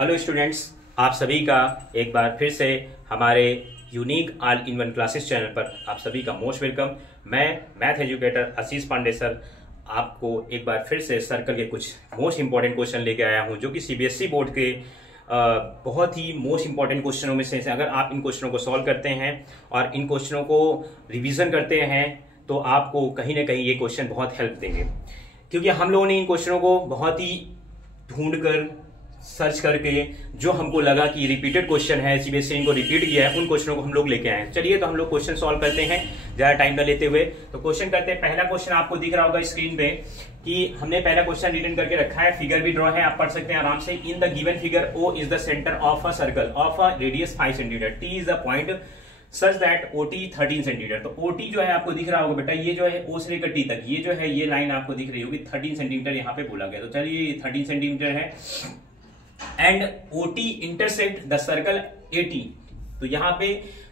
Hello students, आप सभी का एक बार फिर से हमारे unique all in one classes channel पर आप सभी का मोस्ट वेलकम। मैं मैथ एजुकेटर आशीष पांडे सर आपको एक बार फिर से सर्कल के कुछ मोस्ट इंपॉर्टेंट क्वेश्चन लेके आया हूं, जो कि सीबीएसई बोर्ड के बहुत ही मोस्ट इंपॉर्टेंट क्वेश्चनों में से अगर आप इन क्वेश्चनों को सॉल्व करते हैं और इन क्वेश्चनों को रिवीजन करते हैं तो आपको कहीं ना कहीं ये क्वेश्चन बहुत हेल्प देंगे, क्योंकि हम लोगों ने इन क्वेश्चनों को बहुत ही ढूंढ कर सर्च करके जो हमको लगा कि रिपीटेड क्वेश्चन है, सीबीएसई इनको रिपीट किया है, उन क्वेश्चनों को हम लोग लेके आए हैं। चलिए तो हम लोग क्वेश्चन सॉल्व करते हैं ज्यादा टाइम न लेते हुए। तो क्वेश्चन करते हैं। पहला क्वेश्चन आपको दिख रहा होगा स्क्रीन पे कि हमने पहला क्वेश्चन रिटर्न करके रखा है, फिगर भी ड्रॉ है, आप पढ़ सकते हैं आराम से। In the given figure O is the centre of a circle of a radius 5 centimetre, T is the point such that OT 13 centimetre. तो ओटी जो है आपको दिख रहा होगा बेटा, ये जो है ओ से लेकर टी तक, ये जो है ये लाइन आपको दिख रही होगी 13 सेंटीमीटर यहाँ पे बोला गया। तो चलिए 13 सेंटीमीटर है and OT intersect the circle AT। तो यहाँ पे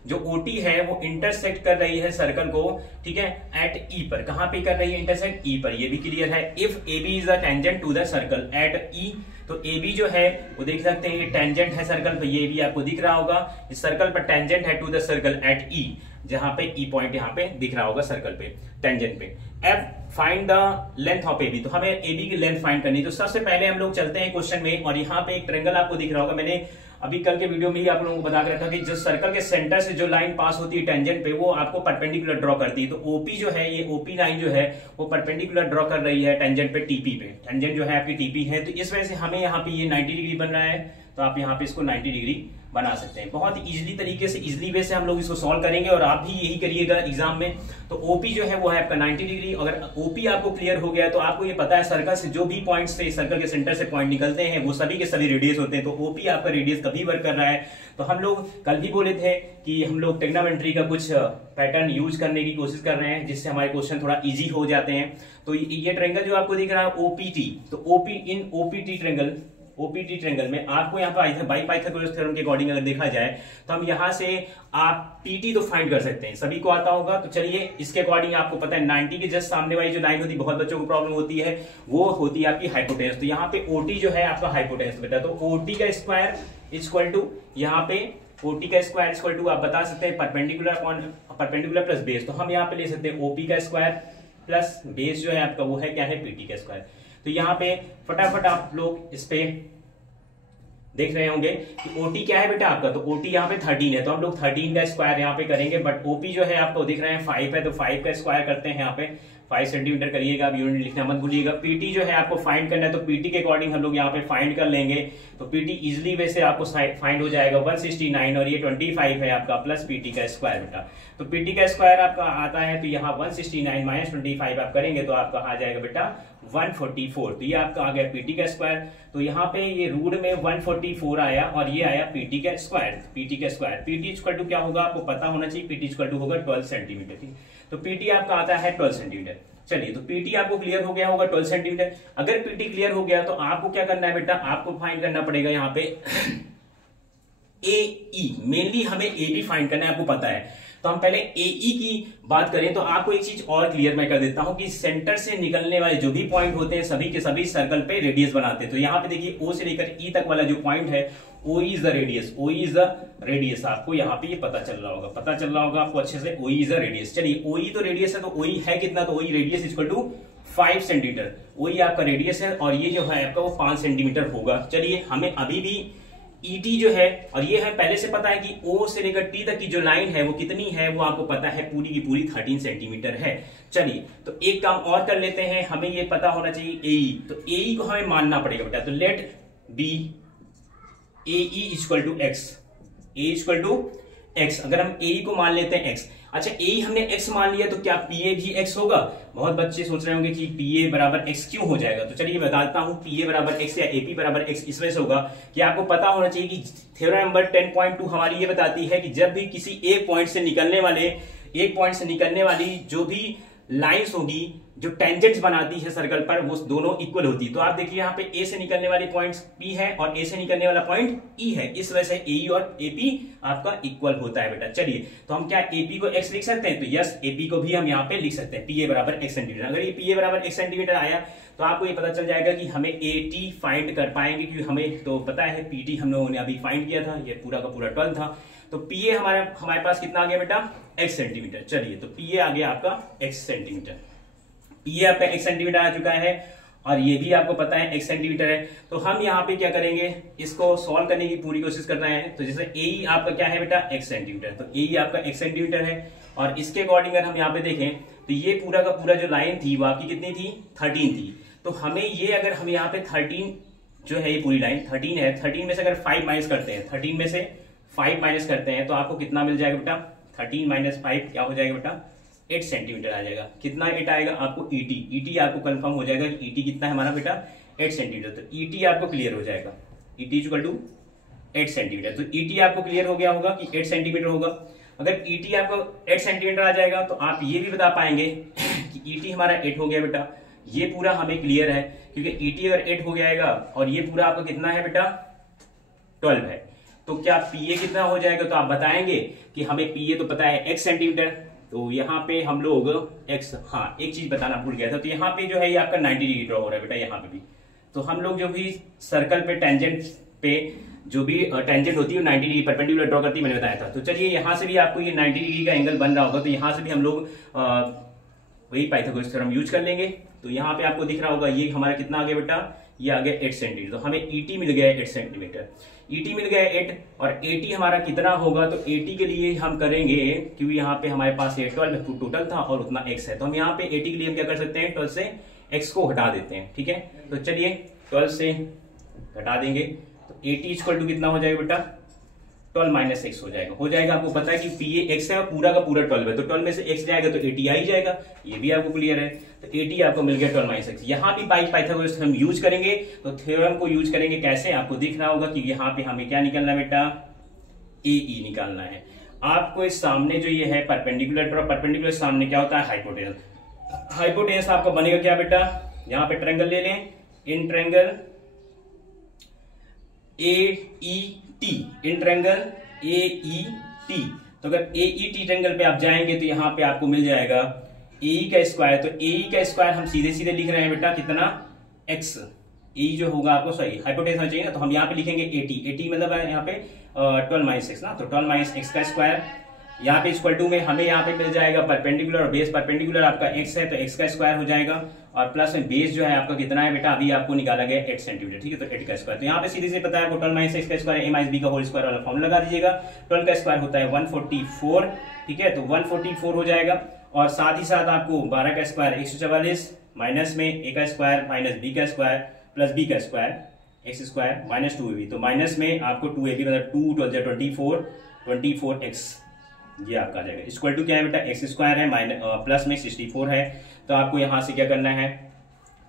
जो OT है वो इंटरसेक्ट कर रही है सर्कल को, ठीक है, एट E पर। कहां पे कर रही है इंटरसेक्ट? E पर। ये भी क्लियर है। If AB is the tangent to the circle at E, तो AB जो है वो देख सकते हैं ये टेंजेंट है सर्कल पे, ये भी आपको दिख रहा होगा, इस सर्कल पर टेंजेंट है to the circle at E, जहां पे E पॉइंट यहाँ पे दिख रहा होगा सर्कल पे, टेंजेंट पे। F find the length of AB, तो हमें AB की लेंथ फाइंड करनी है। तो सबसे पहले हम लोग चलते हैं क्वेश्चन में, और यहाँ पे एक ट्रायंगल आपको दिख रहा होगा, मैंने अभी कल के वीडियो में ही आप लोगों को बता के रखा कि जो सर्कल के सेंटर से जो लाइन पास होती है टेंजेंट पे, वो आपको परपेंडिकुलर ड्रॉ करती है। तो OP जो है, ये OP लाइन जो है वो परपेंडिकुलर ड्रॉ कर रही है टेंजेंट पे, TP पे। टेंजेंट जो है आपकी TP है, तो इस वजह से हमें यहाँ पे ये 90 डिग्री बन रहा है, तो आप यहाँ पे इसको 90 डिग्री बना सकते हैं। बहुत इजीली तरीके से, इजीली वे से हम लोग इसको सॉल्व करेंगे, और आप भी यही करिएगा एग्जाम में। तो OP जो है वो है आपका 90 डिग्री। अगर OP आपको क्लियर हो गया तो आपको ये पता है सर्कल से जो भी पॉइंट से, सर्कल के सेंटर से पॉइंट निकलते हैं वो सभी के सभी रेडियस होते हैं। तो OP आपका रेडियस कभी वर्क कर रहा है। तो हम लोग कल भी बोले थे कि हम लोग ट्रिग्नोमेट्री का कुछ पैटर्न यूज करने की कोशिश कर रहे हैं, जिससे हमारे क्वेश्चन थोड़ा इजी हो जाते हैं। तो ये ट्रायंगल जो आपको दिख रहा है OPT, तो OPT ट्रायंगल में आपको यहाँ पे बाई पाइथागोरस थ्योरम के अकॉर्डिंग अगर देखा जाए तो हम यहाँ से आप PT तो फाइंड कर सकते हैं, सभी को आता होगा। तो चलिए इसके अकॉर्डिंग आपको पता है 90 के जस्ट सामने वाली जो लाइन होती है, बहुत बच्चों को प्रॉब्लम होती है, वो होती है आपकी हाइपोटेनस। तो यहाँ पे OT जो है आपका हाइपोटेनस बेटा, तो OT का स्क्वायर इक्वल टू, यहाँ पे OT का स्क्वायर इक्वल टू आप बता सकते हैं परपेंडिकुलर प्लस बेस। तो हम यहाँ पे ले सकते हैं OP का स्क्वायर प्लस बेस जो है आपका वो है क्या है, PT का स्क्वायर। तो यहाँ पे फटाफट आप लोग इस पे देख रहे होंगे कि OT क्या है बेटा आपका, तो OT यहाँ पे 13 है, तो हम लोग 13 का स्क्वायर यहाँ पे करेंगे। बट OP जो है आपको दिख रहे हैं 5 है, तो 5 का स्क्वायर करते हैं यहाँ पे, 5 सेंटीमीटर करिएगा, अब यूनिट लिखना मत भूलिएगा। PT जो है आपको फाइंड करना है, तो PT के अकॉर्डिंग हम लोग यहाँ पे फाइंड कर लेंगे। तो PT इजिली वैसे आपको फाइंड हो जाएगा 169, और ये 25 है आपका, प्लस PT का स्क्वायर बेटा। तो PT का स्क्वायर आपका आता है, तो यहाँ 169 माइनस 25 आप करेंगे तो आपका आ जाएगा बेटा 144। तो ये आपका आ गया PT का स्क्वायर। तो यहाँ पे ये रूट में 144 आया, और ये आया PT का स्क्वायर। PT इक्वल टू क्या होगा आपको पता होना चाहिए, PT इक्वल टू होगा 12 सेंटीमीटर। ठीक, तो PT आपका आता है 12 सेंटीमीटर। चलिए, तो PT आपको क्लियर हो गया होगा 12 सेंटीमीटर। अगर PT क्लियर हो गया तो आपको क्या करना है बेटा, आपको फाइंड करना पड़ेगा यहाँ पे AE। मेनली हमें AB फाइंड करना है, आपको पता है। तो हम पहले AE की बात करें तो आपको एक चीज और क्लियर मैं कर देता हूं कि सेंटर से निकलने वाले जो भी पॉइंट होते हैं सभी के सभी सर्कल पे रेडियस बनाते हैं। तो यहाँ पे देखिए O से लेकर E तक वाला जो पॉइंट है, OE इज द रेडियस। आपको यहाँ पे ये पता चल रहा होगा आपको अच्छे से, OE इज द रेडियस। चलिए, OE तो रेडियस है, तो OE है कितना, तो OE radius equal to 5 centimetre. OE आपका रेडियस है, और ये जो है आपका वो 5 सेंटीमीटर होगा। चलिए, हमें अभी भी ET जो है, और ये है पहले से पता है कि O से लेकर T तक की जो लाइन है वो कितनी है, वो आपको पता है पूरी की पूरी 13 सेंटीमीटर है। चलिए, तो एक काम और कर लेते हैं, हमें ये पता होना चाहिए AE। तो AE को हमें मानना पड़ेगा बेटा, तो let be AE equal to x। अगर हम AE को मान लेते हैं x, अच्छा AE हमने x मान लिया, तो क्या PA भी x होगा? बहुत बच्चे सोच रहे होंगे कि PA बराबर x क्यों हो जाएगा। तो चलिए बताता हूं, PA बराबर x या AP बराबर x इस वजह से होगा कि आपको पता होना चाहिए कि थ्योरम नंबर 10.2 हमारी ये बताती है कि जब भी किसी एक पॉइंट से निकलने वाली जो भी लाइंस होगी, जो टेंजेंट्स बनाती है सर्कल पर, वो दोनों इक्वल होती है। तो आप देखिए यहाँ पे A से निकलने वाली पॉइंट P है और A से निकलने वाला पॉइंट E है, इस वजह से AE और AP आपका इक्वल होता है बेटा। चलिए, तो हम क्या AP को x लिख सकते हैं? तो यस, AP को भी हम यहाँ पे लिख सकते हैं, PA बराबर x सेंटीमीटर। अगर ये PA बराबर x सेंटीमीटर आया तो आपको ये पता चल जाएगा कि हमें AT फाइंड कर पाएंगे, क्योंकि हमें तो पता है PT हम लोगों ने अभी फाइंड किया था, ये पूरा का पूरा 12 था। तो PA हमारे पास कितना आ गया बेटा, x सेंटीमीटर। चलिए तो PA आ गया आपका x सेंटीमीटर, PA आपका x सेंटीमीटर आ चुका है, और ये भी आपको पता है x सेंटीमीटर है। तो हम यहाँ पे क्या करेंगे, इसको सॉल्व करने की पूरी कोशिश कर रहे हैं। तो जैसे AE आपका क्या है बेटा, x सेंटीमीटर, तो AE आपका x सेंटीमीटर है, और इसके अकॉर्डिंग अगर हम यहाँ पे देखें तो ये पूरा का पूरा जो लाइन थी वो आपकी कितनी थी, 13 थी। तो हमें ये अगर हम यहाँ पे 13 जो है, ये पूरी लाइन 13 है, 13 में से अगर 5 माइनस करते हैं, 13 में से 5 माइनस करते हैं तो आपको कितना मिल जाएगा बेटा, 13 माइनस 5 क्या हो जाएगा बेटा, 8 सेंटीमीटर आ जाएगा। कितना 8 आएगा आपको, ET आपको कंफर्म हो जाएगा कि ET कितना है हमारा बेटा, 8 सेंटीमीटर। तो ET आपको क्लियर हो जाएगा, ET इक्वल टू 8 सेंटीमीटर। तो ET आपको क्लियर हो गया होगा कि 8 सेंटीमीटर होगा। अगर ET आपको 8 सेंटीमीटर आ जाएगा तो आप ये भी बता पाएंगे कि ET हमारा 8 हो गया बेटा। ये पूरा हमें क्लियर है, क्योंकि ET अगर 8 हो जाएगा और ये पूरा आपका कितना है बेटा, 12 है, तो क्या PA कितना हो जाएगा। तो आप बताएंगे कि हमें PA तो पता है x सेंटीमीटर, तो यहाँ पे हम लोग x, हाँ एक चीज बताना भूल गया था, तो यहाँ पे जो है ये आपका 90 डिग्री ड्रॉ हो रहा है बेटा, यहाँ पे भी। तो हम लोग जो भी सर्कल पे टेंजेंट पे जो भी टेंजेंट होती है 90 डिग्री परपेंडिकुलर ड्रॉ करती है, मैंने बताया था। तो चलिए यहाँ से भी आपको ये 90 डिग्री का एंगल बन रहा होगा, तो यहाँ से भी हम लोग वही पाइथागोरस थ्योरम यूज कर लेंगे। तो यहाँ पे आपको दिख रहा होगा ये हमारा कितना आ गया बेटा, ये आ गया 8 सेंटीमीटर। तो हमें ET मिल गया 8 सेंटीमीटर, ET मिल गया 8, और AT हमारा कितना होगा, तो AT के लिए हम करेंगे, क्योंकि यहाँ पे हमारे पास ये 12 टोटल था और उतना x है, तो हम यहाँ पे AT के लिए हम क्या कर सकते हैं, 12 से x को हटा देते हैं, ठीक है। तो चलिए 12 से हटा देंगे तो AT इक्वल टू कितना हो जाएगा बेटा, 12 माइनस x हो जाएगा। आपको पता है कि PA x है और पूरा का पूरा 12 है, तो 12 में से x जाएगा तो AT आ ही जाएगा, ये भी आपको क्लियर है। तो AT आपको मिल गया 12 माइनस x। यहाँ भी पाइथागोरस थ्योरम यूज करेंगे, तो थ्योरम को यूज करेंगे कैसे, आपको दिख रहा होगा कि यहाँ पे हमें क्या निकलना है बेटा, AE निकालना है। आपको इस सामने जो ये है परपेंडिकुलर ड्रॉ, परपेंडिकुलर सामने क्या होता है, हाइपोटेनस। हाइपोटेनस आपका बनेगा क्या बेटा, यहाँ पे ट्रायंगल ले लें, in triangle AET, in triangle AET। तो अगर AET ट्रायंगल पे आप जाएंगे तो यहाँ पे आपको मिल जाएगा AE का स्क्वायर। तो AE का स्क्वायर हम सीधे सीधे लिख रहे हैं बेटा कितना, x। AE जो होगा आपको सही हाइपोटेनस होना चाहिए ना, तो हम यहाँ पे लिखेंगे AT मतलब है यहाँ पे 12 माइनस x ना, तो 12 माइनस x का स्क्वायर। यहाँ पे इक्वल टू में हमें यहाँ पे मिल जाएगा परपेंडिकुलर, और बेस परपेंडिकुलर आपका x है तो x का स्क्वायर हो जाएगा, और प्लस में बेस जो है आपका कितना है बेटा, अभी आपको निकाला गया 8 सेंटीमीटर, ठीक है। तो 8 का स्क्वायर, तो यहाँ पे सीधे से पता है 12 माइनस x का स्क्वायर a माइनस b का होल स्क्वायर वाला फॉर्मूला लगा दीजिएगा। 12 का स्क्वायर होता है 144, ठीक है, तो 144 हो जाएगा। और साथ ही साथ आपको 12 का स्क्वायर 144, माइनस में a का स्क्वायर माइनस b का स्क्वायर प्लस b का square x square minus 2ab, तो माइनस में आपको 2ab मतलब 2 12 24x ये आपका आ जाएगा। इक्वल टू क्या है बेटा, x स्क्वायर है माइनस प्लस में 64 है। तो आपको यहां से क्या करना है,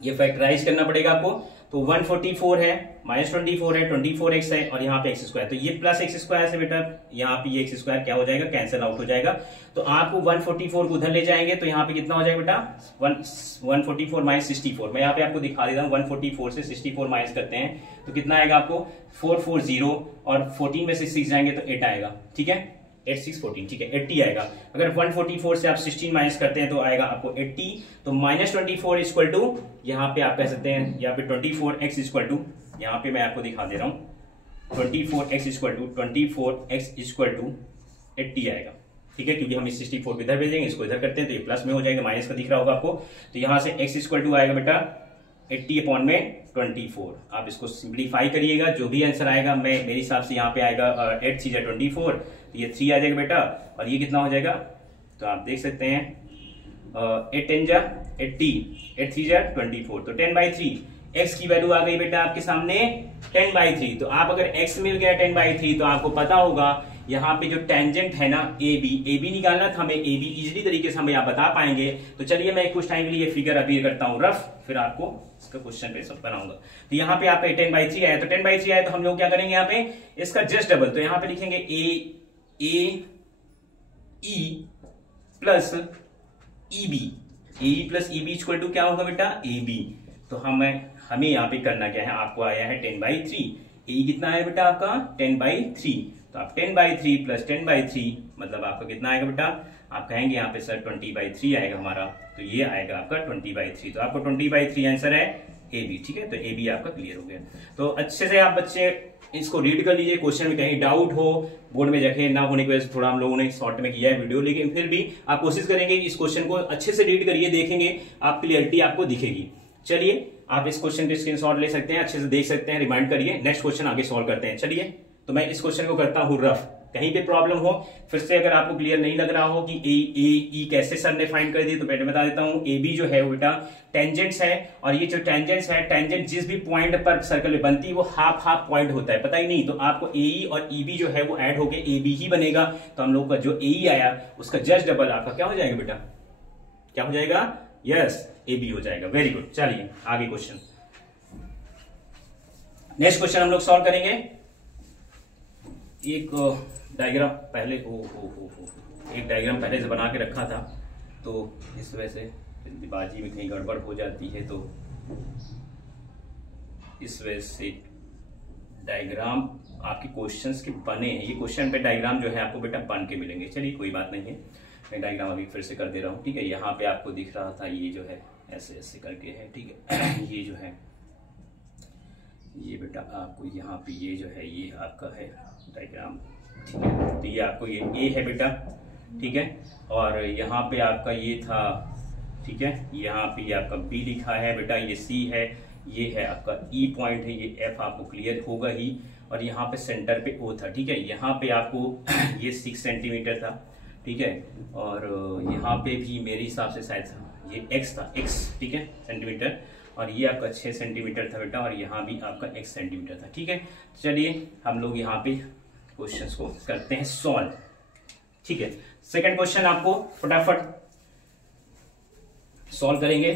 ये फैक्टराइज करना पड़ेगा आपको। तो 144 है माइनस 24 है, 24x है, और यहाँ पे x स्क्वायर, तो ये प्लस x स्क्वायर से बेटा यहाँ पे ये x स्क्वायर क्या हो जाएगा, कैंसिल आउट हो जाएगा। तो आपको 144 को उधर ले जाएंगे तो यहाँ पे कितना हो जाएगा बेटा, 144 माइनस 64। मैं यहाँ पे आपको दिखा देता हूँ, 144 से 64 माइनस करते हैं तो कितना आएगा आपको 440, और 14 में से 6 जाएंगे तो 8 आएगा, ठीक है, 8 6 14, ठीक है, 80 आएगा। अगर 144 से आप 16 माइनस करते हैं तो आएगा आपको 80। तो माइनस 24 इक्वल टू, यहाँ पे आप कह सकते हैं यहाँ पे 24x इक्वल टू, यहाँ पे मैं आपको दिखा दे रहा हूँ, 24x इक्वल टू 80 आएगा, ठीक है, क्योंकि हम इस 64 को इधर भेजेंगे, इसको इधर करते हैं तो ये प्लस में हो जाएगा, माइनस का दिख रहा होगा आपको। तो यहाँ से x इक्वल टू आएगा बेटा 80/24। आप इसको सिंप्लीफाई करिएगा, जो भी आंसर आएगा, मेरे हिसाब से यहाँ पे आएगा 8 3 24, तो ये 3 आ जाएगा बेटा, और ये कितना हो जाएगा, तो आप देख सकते हैं 8 10 जा 80, 8 3 जा 24, तो 10/3 x की वैल्यू आ गई बेटा आपके सामने 10/3। तो आप अगर x मिल गया 10/3 तो आपको पता होगा यहाँ पे जो टेंजेंट है ना AB निकालना था हमें, AB इजीली तरीके से हमें आप बता पाएंगे। तो चलिए मैं कुछ टाइम के लिए फिगर अपीयर करता हूँ रफ, फिर आपको इसका क्वेश्चन पे सब बनाऊंगा। तो यहाँ पे आप 10/3 आया, तो 10/3 आया तो हम लोग क्या करेंगे यहाँ पे, इसका जस्ट डबल, तो यहाँ पे लिखेंगे AE plus EB plus EB equal to क्या होगा बेटा, AB। तो हमें यहाँ पे करना क्या है, आपको आया है 10/3, AE कितना है बेटा आपका 10/3, तो आप 10/3 प्लस 10/3 मतलब आपका कितना आएगा बेटा, आप कहेंगे यहाँ पे सर 20/3 आएगा हमारा, तो ये आएगा आपका 20/3। तो आपको 20/3 आंसर है ए बी। ठीक है, तो ए बी आपका क्लियर हो गया। तो अच्छे से आप बच्चे इसको रीड कर लीजिए। क्वेश्चन में कहीं डाउट हो, बोर्ड में जगह ना होने की वजह से थोड़ा हम लोगों ने शॉर्ट में किया है वीडियो, लेकिन फिर भी आप कोशिश करेंगे इस क्वेश्चन को अच्छे से रीड करिए, देखेंगे आप क्लियरिटी आपको दिखेगी। चलिए आप इस क्वेश्चन के स्क्रीनशॉट ले सकते हैं, अच्छे से देख सकते हैं, रिमाइंड करिए। नेक्स्ट क्वेश्चन आगे सॉल्व करते हैं। चलिए तो मैं इस क्वेश्चन को करता हूं रफ, कहीं पे प्रॉब्लम हो फिर से अगर आपको क्लियर नहीं लग रहा हो कि ए ई कैसे सर ने फाइंड कर दी, तो पहले बता देता हूं। ए बी जो है वो बेटा टेंजेंट्स है, और ये जो टेंजेंट्स है, टेंजेंट जिस भी पॉइंट पर सर्कल में बनती है वो हाफ हाफ पॉइंट होता है, पता ही नहीं। तो आपको ए ई और ई बी जो है वो ऐड होके ए बी ही बनेगा। तो हम लोग का जो ए ई आया उसका जस्ट डबल आपका क्या हो जाएगा बेटा, क्या हो जाएगा, यस ए बी हो जाएगा। Very good. चलिए आगे क्वेश्चन, नेक्स्ट क्वेश्चन हम लोग सॉल्व करेंगे। एक डायग्राम पहले एक डायग्राम पहले से बना के रखा था, तो इस वजह से जल्दीबाजी में कहीं गड़बड़ हो जाती है, तो इस वजह से डायग्राम आपके क्वेश्चंस के बने हैं। ये क्वेश्चन पे डायग्राम जो है आपको बेटा बन के मिलेंगे। चलिए कोई बात नहीं है, मैं डायग्राम अभी फिर से कर दे रहा हूँ। ठीक है, यहाँ पे आपको दिख रहा था ये जो है ऐसे ऐसे करके है। ठीक है, ये जो है ये बेटा आपको यहाँ पे ये जो है ये आपका है डायग्राम। ठीक है, तो ये आपको ये ए है बेटा। ठीक है, और यहाँ पे आपका ये था। ठीक है, यहाँ पे ये आपका बी लिखा है बेटा, ये सी है, ये है आपका ई पॉइंट है, ये एफ आपको क्लियर होगा ही, और यहाँ पे सेंटर पे ओ था। ठीक है, यहाँ पे आपको ये 6 सेंटीमीटर था। ठीक है, और यहाँ पे भी मेरे हिसाब से शायद ये एक्स था, एक्स। ठीक है, सेंटीमीटर, और ये आपका 6 सेंटीमीटर था बेटा, और यहाँ भी आपका x सेंटीमीटर था। ठीक है, चलिए हम लोग यहाँ पे क्वेश्चंस को करते हैं सॉल्व। ठीक है, सेकंड क्वेश्चन आपको फटाफट सॉल्व करेंगे।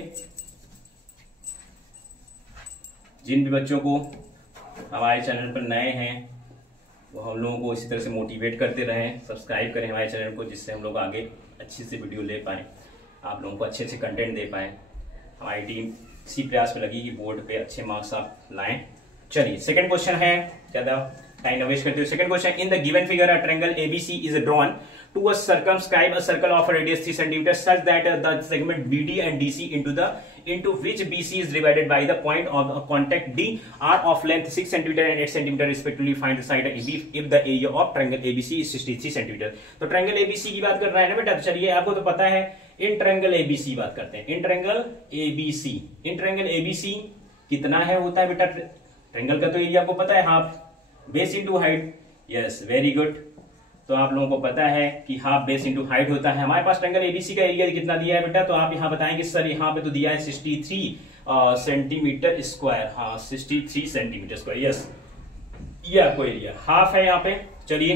जिन भी बच्चों को हमारे चैनल पर नए हैं वो हम लोगों को इसी तरह से मोटिवेट करते रहें, सब्सक्राइब करें हमारे चैनल को, जिससे हम लोग आगे अच्छी से वीडियो ले पाएँ, आप लोगों को अच्छे से कंटेंट दे पाएँ। हमारी टीम इसी प्रयास में लगी कि बोर्ड पे अच्छे मार्क्स आप लाएं। चलिए सेकंड क्वेश्चन है, ज्यादा टाइम न वेस्ट करते हुए second question, in the given figure a triangle ABC is drawn to a circumscribe a circle of a radius 3 cm such that the segment BD and DC into which BC is divided by the point of contact D are of length 6 cm and 8 cm respectively. Find the side AB if the area of triangle ABC is 63 cm. तो triangle ABC की बात कर रहा है ना बेटा, तो चलिए आपको तो पता है इन ट्रायंगल एबीसी बात करते हैं। In triangle ABC, in triangle ABC कितना है होता है बेटा, ट्रायंगल का तो एरिया आपको पता है, half base into height. Yes, very good. तो आप लोगों को पता है कि हाफ बेस इनटू हाइट होता है। हमारे पास ट्रायंगल एबीसी का एरिया कितना दिया है बेटा, तो आप यहाँ बताएंगे सर यहाँ पे तो दिया है 63 सेंटीमीटर स्क्वायर। हाँ, 63 सेंटीमीटर स्क्वायर। यस, ये आपको एरिया हाफ है यहाँ पे। चलिए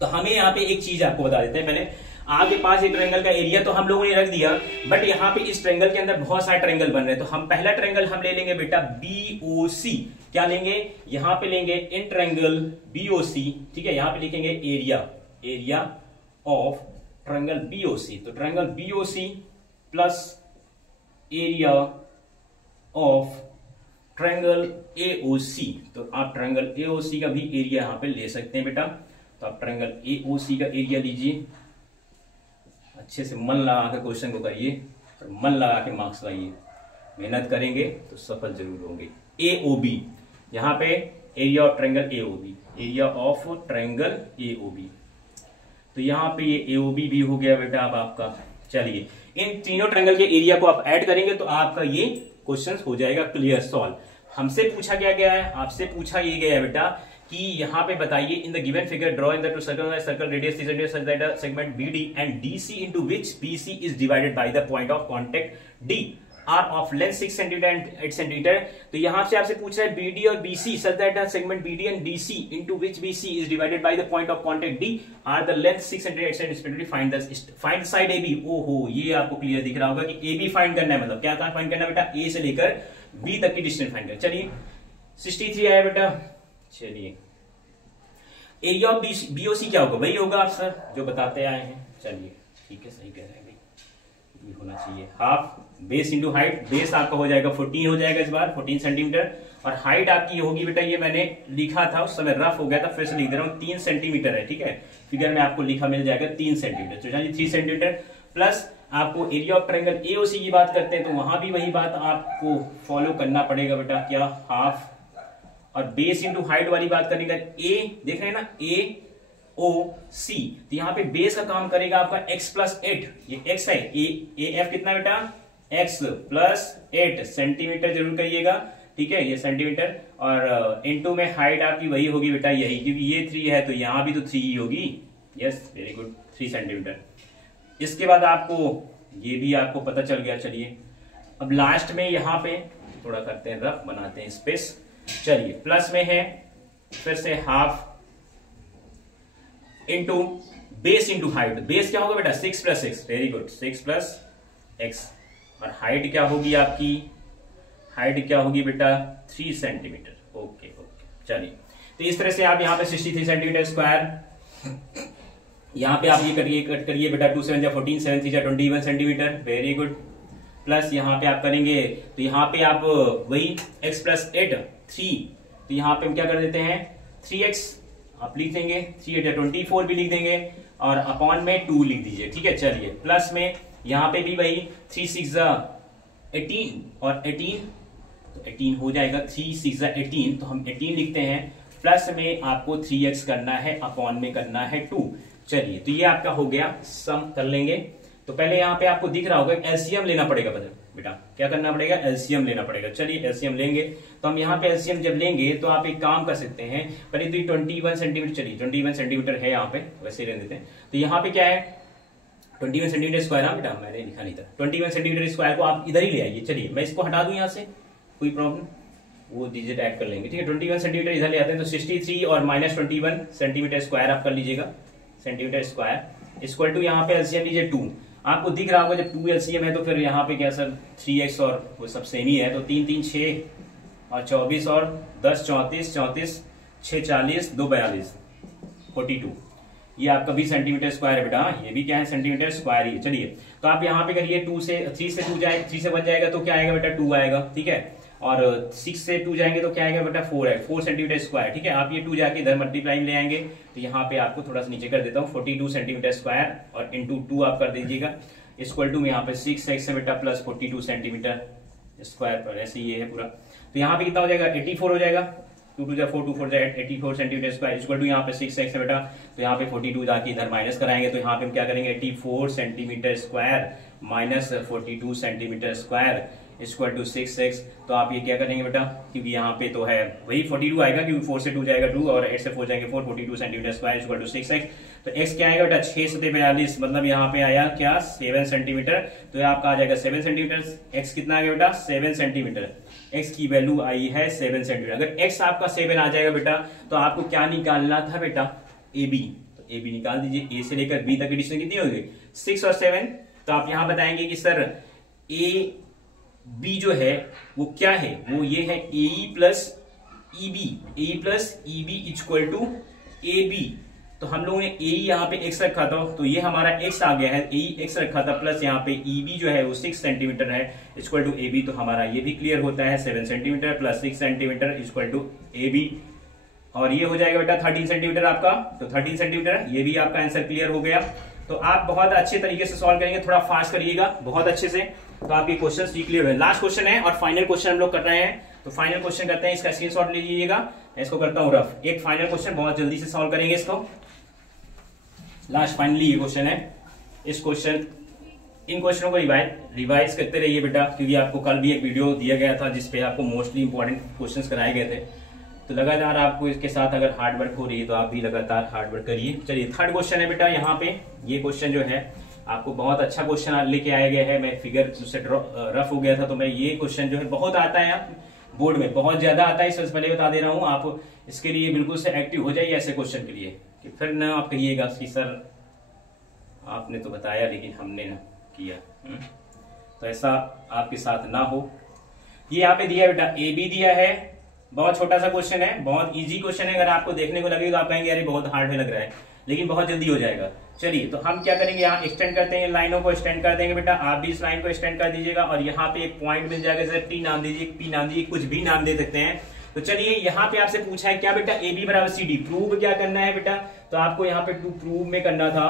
तो हमें यहाँ पे एक चीज आपको बता देते हैं पहले। आपके पास एक ट्रायंगल का एरिया तो हम लोगों ने रख दिया, बट यहाँ पे इस ट्रायंगल के अंदर बहुत सारे ट्रायंगल बन रहे हैं। तो हम पहला ट्रायंगल हम ले लेंगे बेटा बीओसी। क्या लेंगे, यहाँ पे लेंगे इन ट्रायंगल बीओसी। ठीक है, यहाँ पे लिखेंगे area, area of triangle BOC. तो triangle BOC plus area of triangle AOC. तो आप ट्रायंगल एओसी का भी एरिया यहाँ पे ले सकते हैं बेटा। तो आप ट्रायंगल एओसी का एरिया लीजिए, अच्छे से मन लगा के क्वेश्चन को करिए और मन लगा के मार्क्स लाइए। मेहनत करेंगे तो सफल जरूर होंगे। एओबी, यहाँ पे area of triangle AOB, area of triangle AOB. तो यहाँ पे ये एओबी भी हो गया बेटा अब आपका। चलिए इन तीनों ट्रायंगल के एरिया को आप ऐड करेंगे तो आपका ये क्वेश्चन हो जाएगा क्लियर सॉल्व। हमसे पूछा क्या गया है, आपसे पूछा ये गया है बेटा कि यहाँ पे बताइए in the given figure draw in the to circle radius such that the segment BD and DC into which BC is divided by the point of contact D are of length 6 centimetre and 8 centimetre. तो यहाँ से आपसे पूछ रहा है BD और BC such that the segment BD and DC into which BC is divided by the point of contact D are the length 6 centimetre 8 centimetre. Find the side AB। ओहो, ये आपको क्लियर दिख रहा होगा कि AB फाइंड करना है, मतलब क्या फाइंड करना है बेटा, A से लेकर B तक की डिस्टेंस फाइंड करना। चलिए 63 आया बेटा। चलिए एरिया ऑफ बीओसी क्या होगा, वही होगा आप सर जो बताते आए हैं। चलिए ठीक है, सही कह रहे हैं भाई, ये होना चाहिए half base into height. Base आपका हो जाएगा 14 हो जाएगा इस बार, 14 सेंटीमीटर, और हाइट आपकी होगी बेटा, ये मैंने लिखा था उस समय रफ हो गया था, फिर से लिख दे रहा हूँ, 3 सेंटीमीटर है, ठीक है। फिगर में आपको लिखा मिल जाएगा 3 सेंटीमीटर, तो चलिए 3 सेंटीमीटर प्लस आपको एरिया ऑफ ट्रायंगल एओसी की बात करते हैं तो वहां भी वही बात आपको फॉलो करना पड़ेगा बेटा, क्या हाफ, और बेस इंटू हाइट वाली बात करने का ए, देख रहे हैं ना, ए ओ सी, तो यहाँ पे बेस का काम करेगा आपका x+8, ये x है, ए एफ कितना बेटा, x+8 सेंटीमीटर जरूर करिएगा, ठीक है, ये सेंटीमीटर, और इनटू में हाइट आपकी वही होगी बेटा यही, क्योंकि ये 3 है तो यहाँ भी तो 3 ही होगी, यस वेरी गुड, 3 सेंटीमीटर। इसके बाद आपको ये भी आपको पता चल गया। चलिए अब लास्ट में यहाँ पे थोड़ा करते हैं रफ, बनाते हैं स्पेस। चलिए प्लस में है फिर से half into base into height, base क्या होगा बेटा 6+6, वेरी गुड, 6+x, और हाइट क्या होगी आपकी, हाइट क्या होगी बेटा 3 सेंटीमीटर, ओके ओके। चलिए तो इस तरह से आप यहाँ पे 63 सेंटीमीटर स्क्वायर, यहाँ पे आप ये करिए, कट करिए बेटा, 2 7 जा 14, 7 3 जा 21 सेंटीमीटर, वेरी गुड, प्लस यहाँ पे आप करेंगे तो यहाँ पे आप वही x+8 3, तो यहाँ पे हम क्या कर देते हैं 3x आप लिख देंगे, 3 8 24 भी लिख देंगे, और अपॉन में 2 लिख दीजिए, ठीक है। चलिए प्लस में यहाँ पे भी वही 3 6 जा 18 और 18, तो 18 हो जाएगा, 3 6 जा 18, तो हम 18 लिखते हैं, प्लस में आपको 3x करना है, अपॉन में करना है 2। चलिए तो ये आपका हो गया, सम कर लेंगे। तो पहले यहाँ पे आपको दिख रहा होगा एलसीएम लेना पड़ेगा बेटा, क्या करना पड़ेगा, एलसीएम लेना पड़ेगा। चलिए एलसीएम लेंगे, तो हम यहाँ पे एलसीएम जब लेंगे तो आप एक काम कर सकते हैं, पहले तो ये 21 सेंटीमीटर, चलिए 21 सेंटीमीटर है यहाँ पे, वैसे ही रहने देते हैं। तो यहाँ पे क्या है 21 सेंटीमीटर स्क्वायर, हाँ बेटा मैंने लिखा नहीं था, 21 सेंटीमीटर स्क्वायर को आप इधर ही ले आइए। चलिए मैं इसको हटा दूं यहाँ से, कोई प्रॉब्लम, वो डिजिट ऐड कर लेंगे, ठीक है। 21 सेंटीमीटर इधर ले आते हैं, तो 63 और -21 सेंटीमीटर स्क्वायर आप कर लीजिएगा, सेंटीमीटर स्क्वायर इक्वल टू यहाँ पे एलसीएम लीजिए 2। आपको दिख रहा होगा जब 2 एलसीएम है तो फिर यहाँ पे क्या सर 3x और वो सब सेम ही है, तो 3 3 6 और 24 और 10 34 34 6 40 2 42 42, ये आपका भी सेंटीमीटर स्क्वायर है बेटा, ये भी क्या है सेंटीमीटर स्क्वायर ही है। चलिए तो आप यहाँ पे करिए 2 से 3 से 2 जाएगा, 3 से 1 जाएगा तो क्या आएगा बेटा 2 आएगा, ठीक है, और 6 से 2 जाएंगे तो क्या आएगा बेटा 4 है, 4 सेंटीमीटर स्क्वायर, ठीक है। आप ये 2 जाके इधर मल्टीप्लाई ले आएंगे, तो यहाँ पे आपको थोड़ा सा नीचे कर देता हूँ, 42 सेंटीमीटर स्क्वायर और इंटू 2 आप कर दीजिएगा, इक्वल टू में यहाँ पे 6x है बेटा प्लस 42 सेंटीमीटर स्क्वायर पर, ऐसे ये है पूरा। तो यहाँ पे कितना हो जाएगा 84 हो जाएगा, 2 2 4 2 4 84 सेंटीमीटर स्क्वायर इक्वल टू यहाँ पे 6x है बेटा, तो यहाँ पे 42 जाके इधर माइनस कराएंगे, तो यहाँ पे हम क्या करेंगे 84 centimetre square minus 42 centimetre square equal to 6x। तो आप ये क्या करेंगे बेटा, क्योंकि यहाँ पे तो है वही 42 आएगा, क्योंकि 4 से 2 जाएगा 2 और 8 से 4 जाएंगे 4, 42 centimetre square equal to 6x। तो x क्या आएगा बेटा 6 7 42, मतलब यहाँ पे आया क्या 7 सेंटीमीटर, तो ये आपका आ जाएगा 7 सेंटीमीटर। x कितना आ गया बेटा 7 सेंटीमीटर, x की वैल्यू आई है 7 सेंटीमीटर। अगर x आपका 7 आ जाएगा बेटा तो आपको क्या निकालना था बेटा AB, तो AB निकाल दीजिए, A से लेकर B तक की डिस्टेंस कितनी होगी 6 और 7। तो आप यहाँ बताएंगे कि सर AB जो है वो क्या है, वो ये है AE plus EB equal to AB। तो हम लोगों ने AE यहाँ पे x रखा था, तो ये हमारा x आ गया है, AE x रखा था, प्लस यहाँ पे EB जो है वो 6 सेंटीमीटर है इक्वल टू AB। तो हमारा ये भी क्लियर होता है 7 centimetre plus 6 centimetre equal to AB, और ये हो जाएगा बेटा 13 सेंटीमीटर आपका, तो 13 सेंटीमीटर, ये भी आपका आंसर क्लियर हो गया। तो आप बहुत अच्छे तरीके से सॉल्व करेंगे, थोड़ा फास्ट करिएगा बहुत अच्छे से, तो आपके क्वेश्चन क्लियर है। लास्ट क्वेश्चन है और फाइनल क्वेश्चन हम लोग कर रहे हैं, तो फाइनल क्वेश्चन करते हैं, इसका स्क्रीनशॉट ले लीजिएगा, मैं इसको करता हूं रफ। एक फाइनल क्वेश्चन बहुत जल्दी से सॉल्व करेंगे इसको, लास्ट फाइनली ये क्वेश्चन है। इस क्वेश्चन इन क्वेश्चनों को रिवाइज करते रहिए बेटा, क्योंकि आपको कल भी एक वीडियो दिया गया था जिसपे आपको मोस्टली इंपॉर्टेंट क्वेश्चंस कराए गए थे। तो लगातार आपको इसके साथ अगर हार्ड वर्क हो रही है तो आप भी लगातार हार्ड वर्क करिए। चलिए थर्ड क्वेश्चन है बेटा, यहाँ पे ये क्वेश्चन जो है आपको बहुत अच्छा क्वेश्चन लेके आया गया है, मैं फिगर उससे रफ हो गया था, तो मैं ये क्वेश्चन जो है बहुत आता है बोर्ड में, बहुत ज्यादा आता है, इससे पहले बता दे रहा हूँ। आप इसके लिए बिल्कुल से एक्टिव हो जाइए ऐसे क्वेश्चन के लिए, कि फिर ना आप कहिएगा कि सर आपने तो बताया लेकिन हमने ना किया, तो ऐसा आपके साथ ना हो। ये यहाँ पे दिया है बेटा AB दिया है, बहुत छोटा सा क्वेश्चन है, बहुत इजी क्वेश्चन है। अगर आपको देखने को लगे तो आप कहेंगे अरे बहुत हार्ड लग रहा है, लेकिन बहुत जल्दी हो जाएगा। चलिए तो हम क्या करेंगे, यहाँ एक्सटेंड करते हैं, लाइनों को एक्सटेंड कर देंगे बेटा। आप भी इस लाइन को एक्सटेंड कर दीजिएगा और यहाँ पे एक पॉइंट मिल जाएगा, जैसे टी नाम दीजिए, पी नाम दीजिए, कुछ भी नाम दे सकते हैं। तो चलिए यहाँ पे आपसे पूछा है क्या बेटा, ए बी बराबर सी डी। प्रूव क्या करना है बेटा, तो आपको यहाँ पे टू प्रूव में करना था,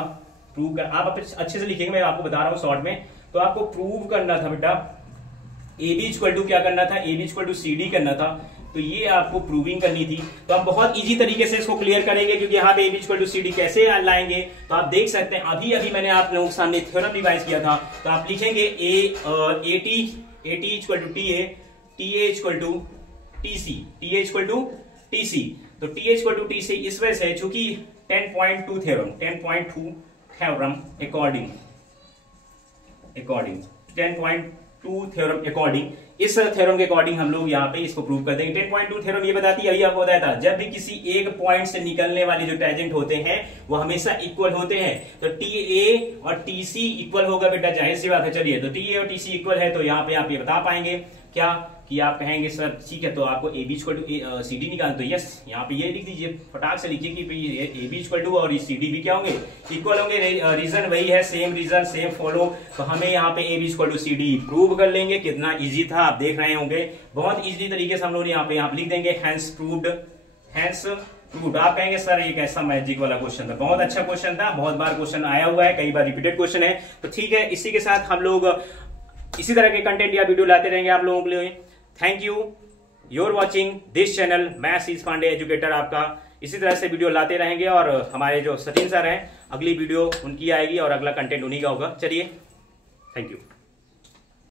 प्रूव कर, आप अच्छे से लिखेंगे, मैं आपको बता रहा हूँ शॉर्ट में। तो आपको प्रूव करना था बेटा, ए बी इक्वल टू क्या करना था, A B equal to C D करना था। तो ये आपको प्रूविंग करनी थी। तो हम बहुत इजी तरीके से इसको क्लियर करेंगे, क्योंकि यहाँ पे A B equal to C D कैसे लाएंगे, तो आप देख सकते हैं अभी अभी मैंने आप लोगों के सामने थ्योरम रिवाइज किया था। तो आप लिखेंगे A T equal to T A, T A equal to T C, T A equal to T C. तो T A equal to T C इस वजह से, चूंकि 10.2 theorem, 10.2 theorem according 10.2 theorem according, इस थ्योरम के अकॉर्डिंग हम लोग यहाँ पे इसको प्रूव कर देंगे। 10.2 थ्योरम ये बताती है, अभी आपको बताया था, जब भी किसी एक पॉइंट से निकलने वाले जो टेंजेंट होते हैं वो हमेशा इक्वल होते हैं। तो टी ए और टी सी इक्वल होगा बेटा, जाहिर सी बात है। चलिए तो टी ए और टी सी इक्वल है, तो यहाँ पे आप ये बता पाएंगे क्या कि आप कहेंगे सर ठीक है, तो आपको A B equal to C D निकालना, तो यस यहाँ पे ये लिख दीजिए, फटाक से लिखिए कि ए बी इक्वल टू और सी डी भी क्या होंगे, इक्वल होंगे। रीजन वही है, सेम रीजन सेम फॉलो। तो हमें यहाँ पे A B equal to C D prove कर लेंगे। कितना इजी था आप देख रहे होंगे, बहुत इजी तरीके से हम लोग यहाँ पे लिख देंगे, हैंस प्रूव्ड, हैंस प्रूव्ड। आप कहेंगे सर ये कैसा मैजिक वाला क्वेश्चन था, बहुत अच्छा क्वेश्चन था, बहुत बार क्वेश्चन आया हुआ है, कई बार रिपीटेड क्वेश्चन है। तो ठीक है, इसी के साथ हम लोग इसी तरह के कंटेंट या वीडियो लाते रहेंगे आप लोगों के लिए। Thank you, you're watching this channel, मैं आशीष पांडे एजुकेटर आपका। इसी तरह से वीडियो लाते रहेंगे और हमारे जो सचिन सर हैं, अगली वीडियो उनकी आएगी और अगला कंटेंट उन्हीं का होगा। चलिए, थैंक यू।